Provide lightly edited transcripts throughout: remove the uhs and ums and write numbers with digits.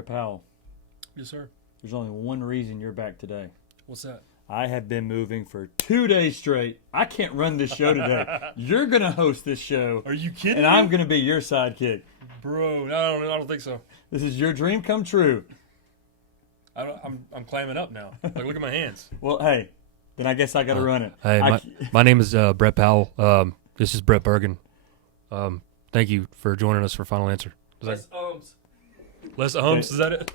Brett Powell, Yes, sir. there's only one reason you're back today. What's that? I have been moving for 2 days straight. I can't run this show today. You're going to host this show, Are you kidding and me? I'm going to be your sidekick. Bro, no, I don't think so. This is your dream come true. I'm clamming up now. Like, look at my hands. Well, hey, then I guess I got to run it. Hey, my name is Brett Powell. This is Brett Bergen. Thank you for joining us for Final Answer. Less ums, is that it?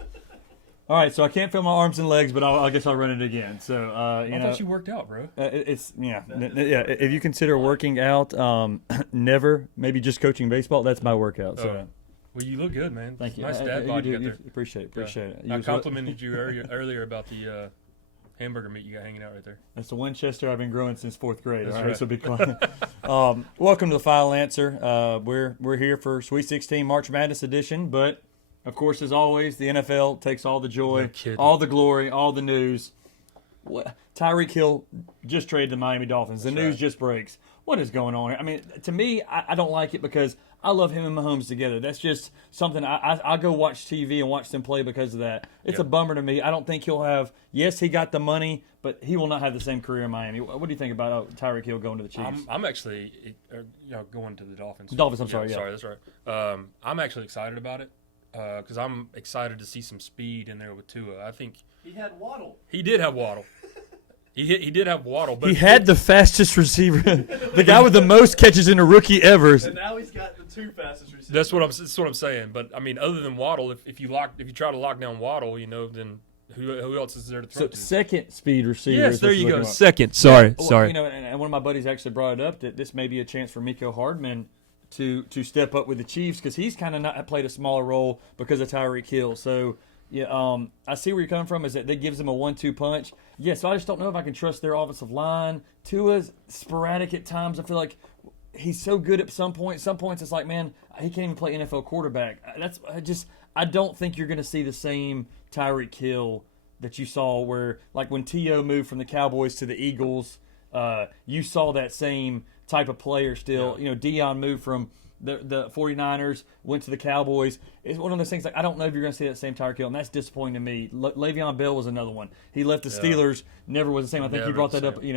All right, so I can't feel my arms and legs, but I guess I'll run it again. So, I thought you worked out, bro. it's yeah. If you consider working out, never, maybe just coaching baseball, that's my workout. So, Well, you look good, man. thank you. Nice dad bod you got there. Appreciate it. I complimented you earlier about the hamburger meat you got hanging out right there. That's the Winchester I've been growing since 4th grade. That's all right, right. so be quiet. Welcome to the Final Answer. We're here for Sweet 16 March Madness edition, but of course, as always, the NFL takes all the joy, No kidding. all the glory, all the news. Tyreek Hill just traded the Miami Dolphins. The That's news right. just breaks. What is going on here? I mean, to me, I don't like it because I love him and Mahomes together. That's just something I go watch TV and watch them play because of that. It's a bummer to me. I don't think he'll have. Yes, he got the money, but he will not have the same career in Miami. What do you think about Tyreek Hill going to the Chiefs? I'm actually going to the Dolphins. Dolphins, I'm sorry, yeah. Sorry, that's right. I'm actually excited about it because I'm excited to see some speed in there with Tua. I think He had Waddle. he did have Waddle. He did have Waddle, but He had the fastest receiver, the guy with the most catches in a rookie ever. And now he's got the two fastest receivers. That's what I'm saying. But I mean, other than Waddle, if you try to lock down Waddle, then who else is there to throw So to? second speed receiver. Yes, is there what you you're go. looking at. Second. Sorry. Well, and one of my buddies actually brought it up that this may be a chance for Miko Hardman to step up with the Chiefs because he's kind of not played a smaller role because of Tyreek Hill. So, yeah, I see where you're coming from. Is that gives them a 1-2 punch? Yeah, so I just don't know if I can trust their offensive line. Tua's sporadic at times. I feel like he's so good at some points. Some points it's like, man, he can't even play NFL quarterback. I don't think you're going to see the same Tyreek Hill that you saw where, like when T.O. moved from the Cowboys to the Eagles, you saw that same type of player still. Yeah. Deion moved from the 49ers, went to the Cowboys. It's one of those things like I don't know if you're going to see that same Tyreek Hill, and that's disappointing to me. Le'Veon Bell was another one. He left the Steelers, never was the same. I think you Never brought the that up, same.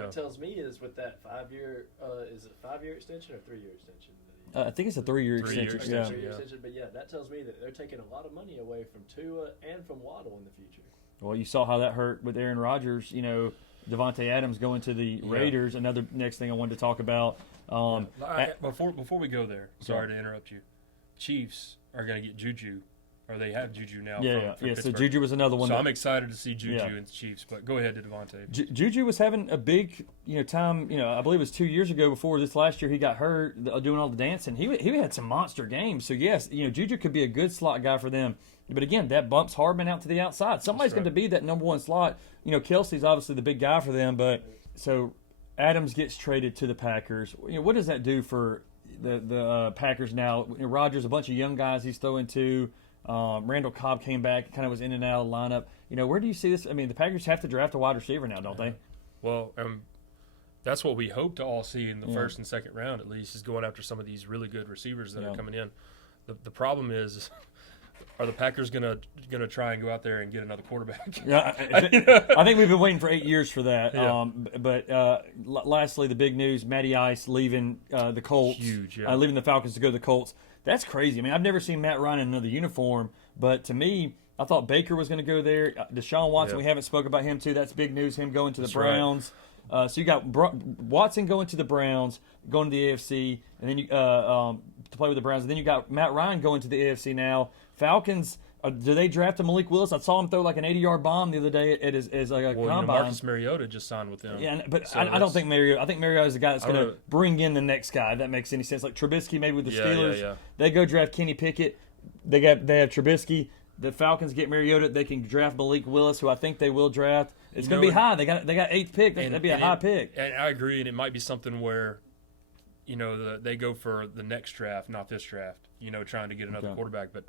What tells me is with that 5-year, is it 5-year extension or 3-year extension? I think it's a 3-year 3-year extension. extension. Yeah. 3-year extension, but yeah, that tells me that they're taking a lot of money away from Tua and from Waddle in the future. Well, you saw how that hurt with Aaron Rodgers. Devontae Adams going to the Raiders. Another next thing I wanted to talk about. Before we go there, sorry to interrupt you. Chiefs are going to get Juju, or they have Juju now. Yeah. from So Pittsburgh. Juju was another one. So that- I'm excited to see Juju Yeah. and the Chiefs. But go ahead to Devontae. Juju was having a big, time. I believe it was 2 years ago. Before this last year, he got hurt doing all the dancing. He had some monster games. So yes, Juju could be a good slot guy for them. But again, that bumps Hardman out to the outside. Somebody's going to be that number one slot. Kelsey's obviously the big guy for them. But so Adams gets traded to the Packers. What does that do for the Packers now? Rodgers, a bunch of young guys he's throwing to. Randall Cobb came back, kind of was in and out of the lineup. Where do you see this? I mean, the Packers have to draft a wide receiver now, don't they? Well, that's what we hope to all see in the first and second round, at least, is going after some of these really good receivers that are coming in. The problem is, are the Packers gonna try and go out there and get another quarterback? Yeah, I think we've been waiting for 8 years for that. Yeah. But lastly, the big news: Matty Ice leaving the Colts, Huge, yeah. leaving the Falcons to go to the Colts. That's crazy. I mean, I've never seen Matt Ryan in another uniform, but to me, I thought Baker was going to go there. Deshaun Watson, we haven't spoke about him too. That's big news. Him going to the Browns. So you got Watson going to the Browns, going to the AFC, and then you to play with the Browns. And then you got Matt Ryan going to the AFC now. Falcons. Do they draft a Malik Willis? I saw him throw like an 80-yard bomb the other day at his combine. Marcus Mariota just signed with them. Yeah, but So I don't think Mariota. I think Mariota is the guy that's going to know. bring in the next guy. If that makes any sense. Like Trubisky, maybe with the Yeah, Steelers, yeah. they go draft Kenny Pickett. They have Trubisky. The Falcons get Mariota. They can draft Malik Willis, who I think they will draft. It's going to be high. They got 8th pick. That'd be a high pick. And I agree, and it might be something where, they go for the next draft, not this draft. Trying to get another quarterback. But,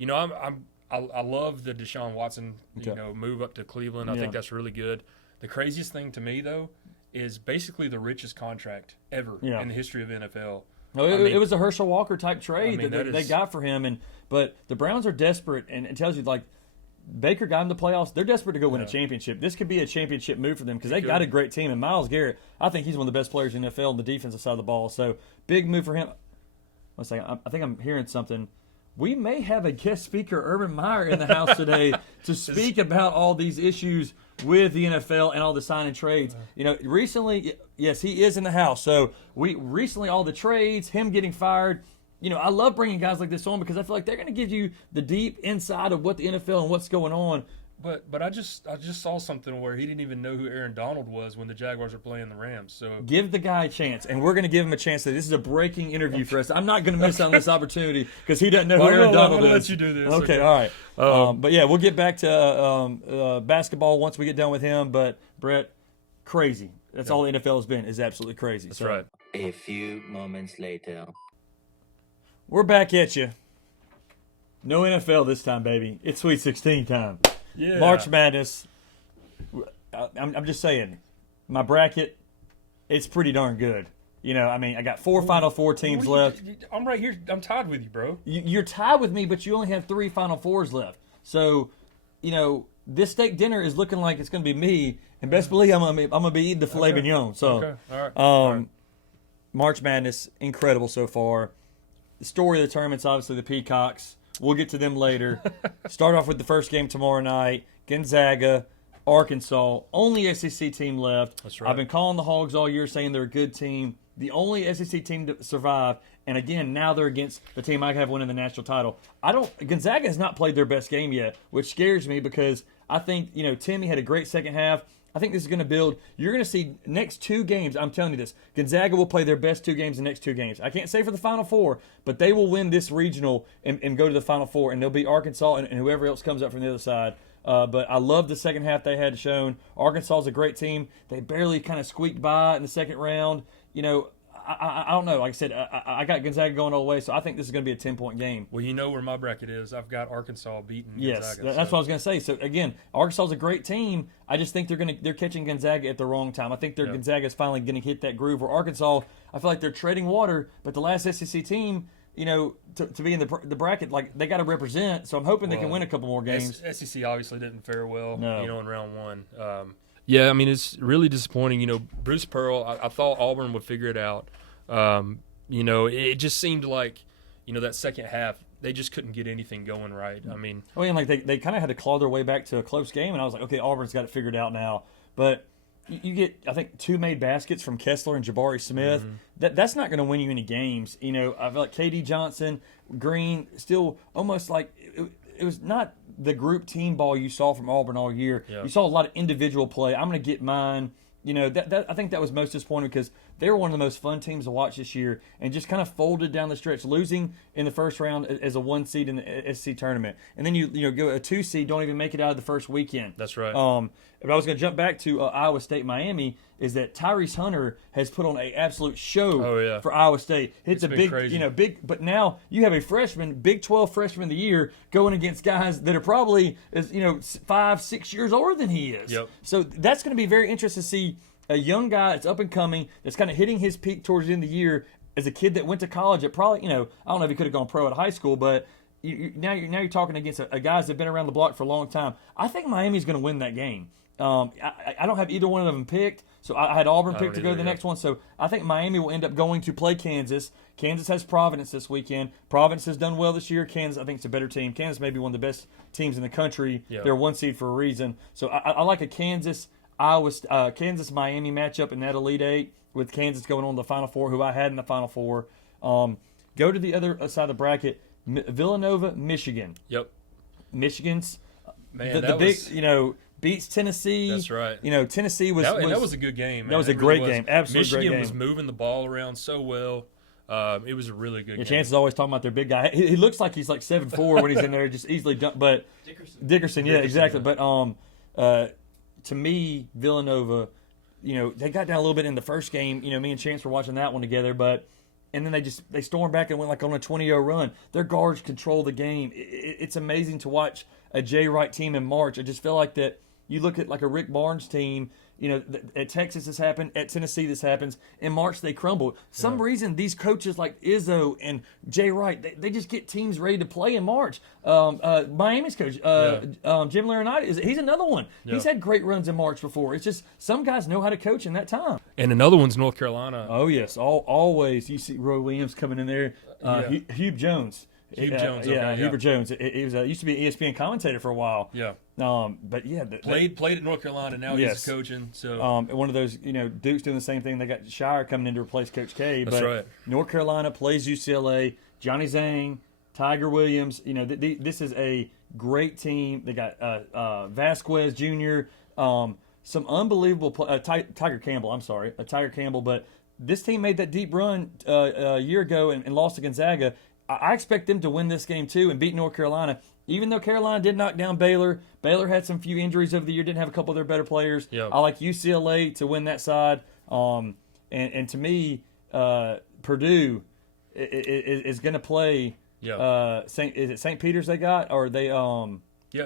I love the Deshaun Watson, move up to Cleveland. I think that's really good. The craziest thing to me, though, is basically the richest contract ever in the history of NFL. No, it was a Herschel Walker type trade that they is- got for him, but the Browns are desperate, and it tells you like Baker got in the playoffs. They're desperate to go win a championship. This could be a championship move for them because they got a great team. And Myles Garrett, I think he's one of the best players in the NFL on the defensive side of the ball. So big move for him. One second, I think I'm hearing something. We may have a guest speaker, Urban Meyer, in the house today to speak about all these issues with the NFL and all the sign and trades. You know, recently, yes, he is in the house. So recently all the trades, him getting fired. You know, I love bringing guys like this on because I feel like they're going to give you the deep inside of what the NFL and what's going on. But I just saw something where he didn't even know who Aaron Donald was when the Jaguars were playing the Rams. So give the guy a chance, and we're going to give him a chance. This is a breaking interview for us. I'm not going to miss out on this opportunity because he doesn't know who Aaron Donald is. I'll let you do this. Okay, all right. But yeah, we'll get back to basketball once we get done with him. But Brett, crazy. That's all the NFL has been, is absolutely crazy. That's right. A few moments later. We're back at you. No NFL this time, baby. It's Sweet 16 time. Yeah. March Madness. I'm just saying, my bracket, it's pretty darn good. You know, I mean, I got 4 Final Four teams left. I'm right here. I'm tied with you, bro. You're tied with me, but you only have 3 Final Fours left. So, you know, this steak dinner is looking like it's going to be me, and best believe I'm gonna be eating the filet mignon. So, Okay. All right. March Madness, incredible so far. The story of the tournament's obviously the Peacocks. We'll get to them later. Start off with the first game tomorrow night. Gonzaga, Arkansas. Only SEC team left. That's right. I've been calling the Hogs all year saying they're a good team. The only SEC team to survive. And again, now they're against the team I have winning the national title. Gonzaga has not played their best game yet, which scares me because I think, you know, Timmy had a great second half. I think this is going to build. You're going to see next 2 games. I'm telling you this. Gonzaga will play their best 2 games in the next 2 games. I can't say for the Final Four, but they will win this regional and go to the Final Four, and they'll beat Arkansas and whoever else comes up from the other side. But I love the second half they had shown. Arkansas is a great team. They barely kind of squeaked by in the second round. You know, I don't know. Like I said, I got Gonzaga going all the way, so I think this is going to be a 10-point game. Well, you know where my bracket is. I've got Arkansas beating Yes, Gonzaga. that's what I was going to say. So again, Arkansas is a great team. I just think they're catching Gonzaga at the wrong time. I think Gonzaga is finally going to hit that groove. Where Arkansas, I feel like they're treading water. But the last SEC team, you know, to be in the bracket, like they got to represent. So I'm hoping they can win a couple more games. SEC obviously didn't fare well, No. you know, in round 1. Yeah, I mean, it's really disappointing. You know, Bruce Pearl, I thought Auburn would figure it out. You know, it just seemed like, you know, that second half, they just couldn't get anything going right. I mean, like they kind of had to claw their way back to a close game, and I was like, okay, Auburn's got it figured out now. But you get, I think, 2 made baskets from Kessler and Jabari Smith. That's not going to win you any games. You know, I feel like KD Johnson, Green, still almost like it was not the group team ball you saw from Auburn all year. Yeah. You saw a lot of individual play. I'm going to get mine. You know, I think that was most disappointing because they were one of the most fun teams to watch this year and just kind of folded down the stretch, losing in the first round as a 1 seed in the SEC tournament. And then you go a 2 seed, don't even make it out of the first weekend. That's right. But I was going to jump back to Iowa State, Miami, is that Tyrese Hunter has put on an absolute show for Iowa State. It's a big, crazy. you know, but now you have a freshman, Big 12 freshman of the year, going against guys that are probably, 5-6 years older than he is. Yep. So that's going to be very interesting to see a young guy that's up and coming, that's kind of hitting his peak towards the end of the year as a kid that went to college at probably, I don't know if he could have gone pro at high school, but now you're talking against a guys that have been around the block for a long time. I think Miami's going to win that game. I don't have either one of them picked, so I had Auburn picked to go to the next one. So I think Miami will end up going to play Kansas. Kansas has Providence this weekend. Providence has done well this year. Kansas, I think, is a better team. Kansas may be one of the best teams in the country. Yeah. They're 1 seed for a reason. So I like a Kansas Miami matchup in that Elite Eight with Kansas going on the Final Four, who I had in the Final Four. Go to the other side of the bracket, Villanova, Michigan. Yep. Michigan's Man, the big, beats Tennessee. That's right. Tennessee was that was a good game. Man. That was a It great really game. Absolutely Michigan great game. was moving the ball around so well. It was a really good game. Chance is always talking about their big guy. He looks like he's like 7'4" when he's in there, just easily jump. But Dickerson, yeah, exactly. Yeah. But to me, Villanova, they got down a little bit in the first game. Me and Chance were watching that one together, and then they stormed back and went like on a 20-0 run. Their guards control the game. It's amazing to watch a Jay Wright team in March. I just feel like that you look at like a Rick Barnes team. You know, at Texas this happened. At Tennessee this happens. In March they crumbled. Some reason these coaches like Izzo and Jay Wright, they just get teams ready to play in March. Miami's coach, Jim Laurinaitis, he's another one. Yeah. He's had great runs in March before. It's just some guys know how to coach in that time. And another one's North Carolina. Oh yes, always. You see Roy Williams coming in there. Hugh Jones. Hugh Jones, okay, Hubert Jones. He was used to be an ESPN commentator for a while. Yeah. But yeah, Played at North Carolina. Now he's coaching. So one of those, Duke's doing the same thing. They got Shire coming in to replace Coach K. That's right. North Carolina plays UCLA. Johnny Zhang, Tiger Williams. This is a great team. They got Vasquez Jr. Some unbelievable Tiger Campbell. I'm sorry, Tiger Campbell. But this team made that deep run a year ago and lost to Gonzaga. I expect them to win this game too and beat North Carolina. Even though Carolina did knock down Baylor, Baylor had some few injuries over the year, didn't have a couple of their better players. Yep. I like UCLA to win that side. And to me, Purdue is going to play. St. Peter's they got, or they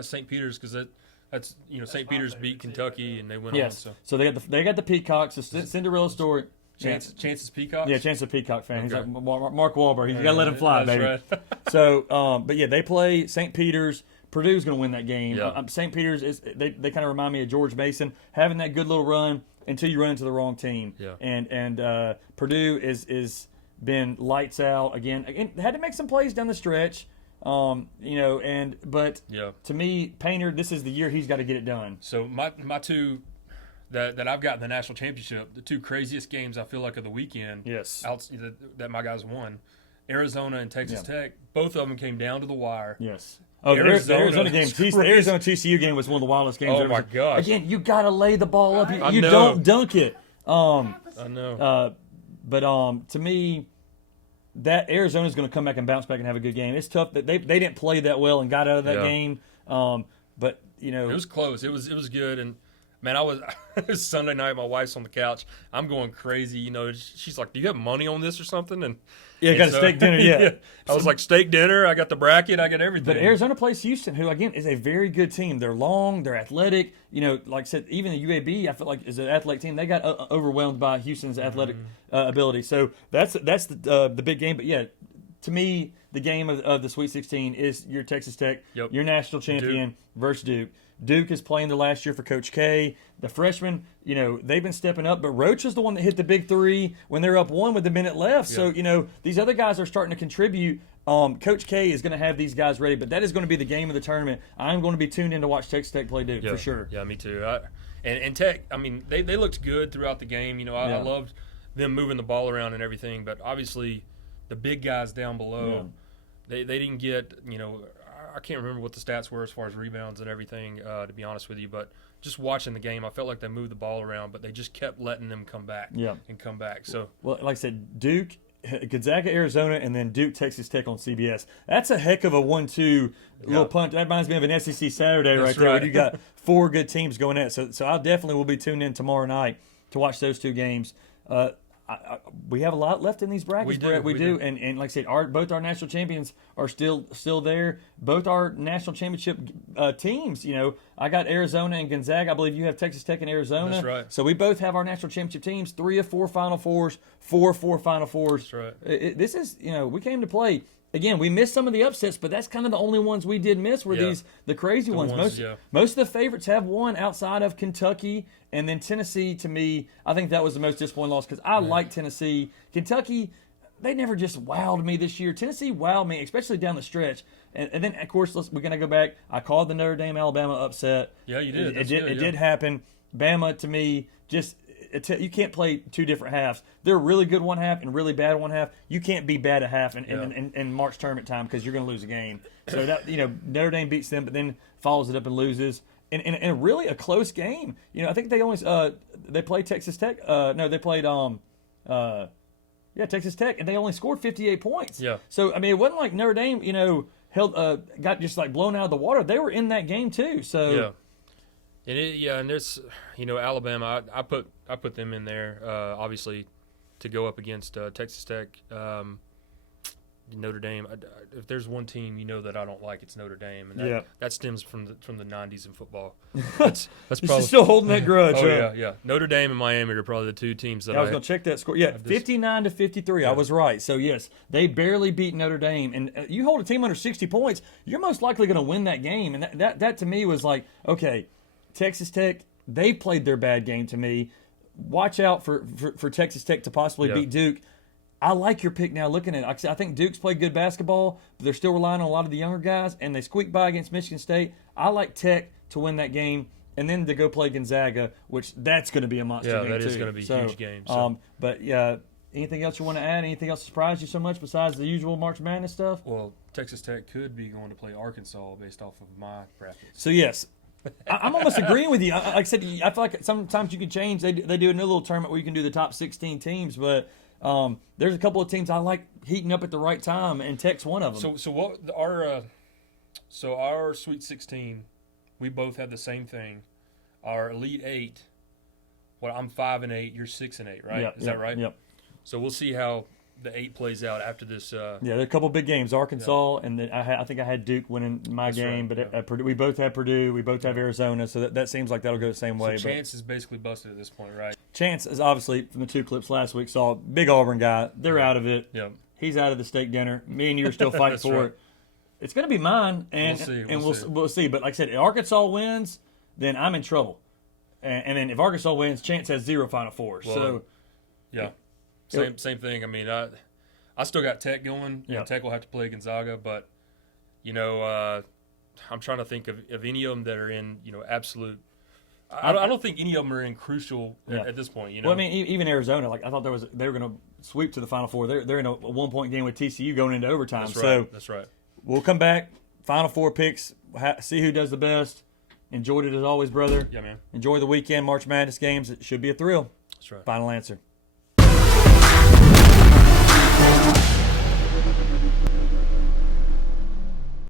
St. Peter's, because that's St. Peter's beat Kentucky and they went yes. on. So they got the Peacocks, the Cinderella story. Chance's Peacock. Yeah, Chance's a Peacock fan. Okay. He's like Mark Wahlberg. You got to let him fly, that's baby. Right. So, but yeah, they play St. Peter's. Purdue's going to win that game. Yeah. St. Peter's they kind of remind me of George Mason, having that good little run until you run into the wrong team. Yeah. And Purdue is been lights out again. They had to make some plays down the stretch. But to me, Painter, this is the year he's got to get it done. So my two that I've got in the national championship, the two craziest games I feel like of the weekend. Yes. That my guys won. Arizona and Texas Tech, both of them came down to the wire. Yes. Oh, the Arizona game, crazy. the Arizona TCU game was one of the wildest games. Oh ever. my gosh! Again, you got to lay the ball up. You know. don't dunk it. I know. But to me, that Arizona's going to come back and bounce back and have a good game. It's tough that they didn't play that well and got out of that game. But it was close. It was good. And man, it was Sunday night. My wife's on the couch. I'm going crazy. She's like, "Do you have money on this or something?" And yeah, got a steak dinner. Yeah. I was like, steak dinner. I got the bracket. I got everything. But Arizona plays Houston, who again is a very good team. They're long. They're athletic. Like I said, even the UAB, I feel like is an athletic team. They got overwhelmed by Houston's athletic ability. So that's the big game. But yeah, to me, the game of the Sweet 16 is your Texas Tech, your national champion versus Duke. Duke is playing the last year for Coach K. The freshmen, they've been stepping up, but Roach is the one that hit the big three when they're up one with a minute left. Yeah. So, these other guys are starting to contribute. Coach K is going to have these guys ready, but that is going to be the game of the tournament. I'm going to be tuned in to watch Texas Tech play Duke for sure. Yeah, me too. And Tech, I mean, they looked good throughout the game. I loved them moving the ball around and everything, but obviously the big guys down below, they didn't get, I can't remember what the stats were as far as rebounds and everything, to be honest with you. But just watching the game, I felt like they moved the ball around, but they just kept letting them come back and come back. So, well, like I said, Duke, Gonzaga, Arizona, and then Duke, Texas Tech on CBS. That's a heck of a 1-2 little punch. That reminds me of an SEC Saturday right there where you got four good teams going at it. So I definitely will be tuned in tomorrow night to watch those two games. We have a lot left in these brackets. We do. And like I said, both our national champions are still there. Both our national championship teams. I got Arizona and Gonzaga. I believe you have Texas Tech and Arizona. That's right. So we both have our national championship teams. 3 of 4 Final Fours, 4 of 4 Final Fours. That's right. This is we came to play. Again, we missed some of the upsets, but that's kind of the only ones we did miss were the crazy ones. Most of the favorites have won outside of Kentucky and then Tennessee. To me, I think that was the most disappointing loss because I like Tennessee. Kentucky, they never just wowed me this year. Tennessee wowed me, especially down the stretch. And then, of course, we're going to go back. I called the Notre Dame-Alabama upset. Yeah, you did. It did happen. Bama, to me, just – you can't play two different halves. They're really good one half and really bad one half. You can't be bad at half in March tournament time because you're going to lose a game. So that Notre Dame beats them, but then follows it up and loses. And really a close game. I think they only they played Texas Tech. They played Texas Tech, and they only scored 58 points. Yeah. So I mean, it wasn't like Notre Dame got just like blown out of the water. They were in that game too. So yeah. And there's Alabama. I put them in there obviously to go up against Texas Tech. Notre Dame. If there's one team that I don't like, it's Notre Dame, and that stems from the '90s in football. That's probably You're still holding that grudge. Oh yeah. Notre Dame and Miami are probably the two teams that I was going to check that score. Yeah, 59-53. I was right. So yes, they barely beat Notre Dame, and you hold a team under 60 points, you're most likely going to win that game. And that to me was like, okay, Texas Tech, they played their bad game to me. Watch out for Texas Tech to possibly beat Duke. I like your pick now looking at it. I think Duke's played good basketball, but they're still relying on a lot of the younger guys, and they squeaked by against Michigan State. I like Tech to win that game and then to go play Gonzaga, which that's going to be a monster game, that too. is going to be a huge game. So. But, anything else you want to add? Anything else surprised you so much besides the usual March Madness stuff? Well, Texas Tech could be going to play Arkansas based off of my bracket. So, yes. I'm almost agreeing with you. Like I said, I feel like sometimes you can change. They do a new little tournament where you can do the top 16 teams, but there's a couple of teams I like heating up at the right time, and Tech's one of them. So what our Sweet 16, we both had the same thing. Our Elite 8, I'm 5-8, you're 6-8, right? Yep, Is that right? Yep. So we'll see how the 8 plays out after this. There are a couple of big games, Arkansas, and then I think I had Duke winning my game, right, but at Purdue, we both have Purdue, we both have Arizona, so that seems like that'll go the same way. So Chance is basically busted at this point, right? Chance is obviously, from the two clips last week, saw big Auburn guy. They're out of it. Yeah. He's out of the steak dinner. Me and you are still fighting for right. it. It's going to be mine, and we'll see. But like I said, if Arkansas wins, then I'm in trouble. And then if Arkansas wins, Chance has 0 Final Fours. Well, so yeah, same thing. I mean, I still got Tech going. Yeah. Tech will have to play Gonzaga, but I'm trying to think of any of them that are in absolute. I don't think any of them are in crucial at this point. Well, I mean, even Arizona, like I thought they were going to sweep to the Final Four. They're in a 1-point game with TCU going into overtime. That's right. So that's right. We'll come back. Final Four picks. See who does the best. Enjoyed it as always, brother. Yeah, man. Enjoy the weekend. March Madness games. It should be a thrill. That's right. Final answer.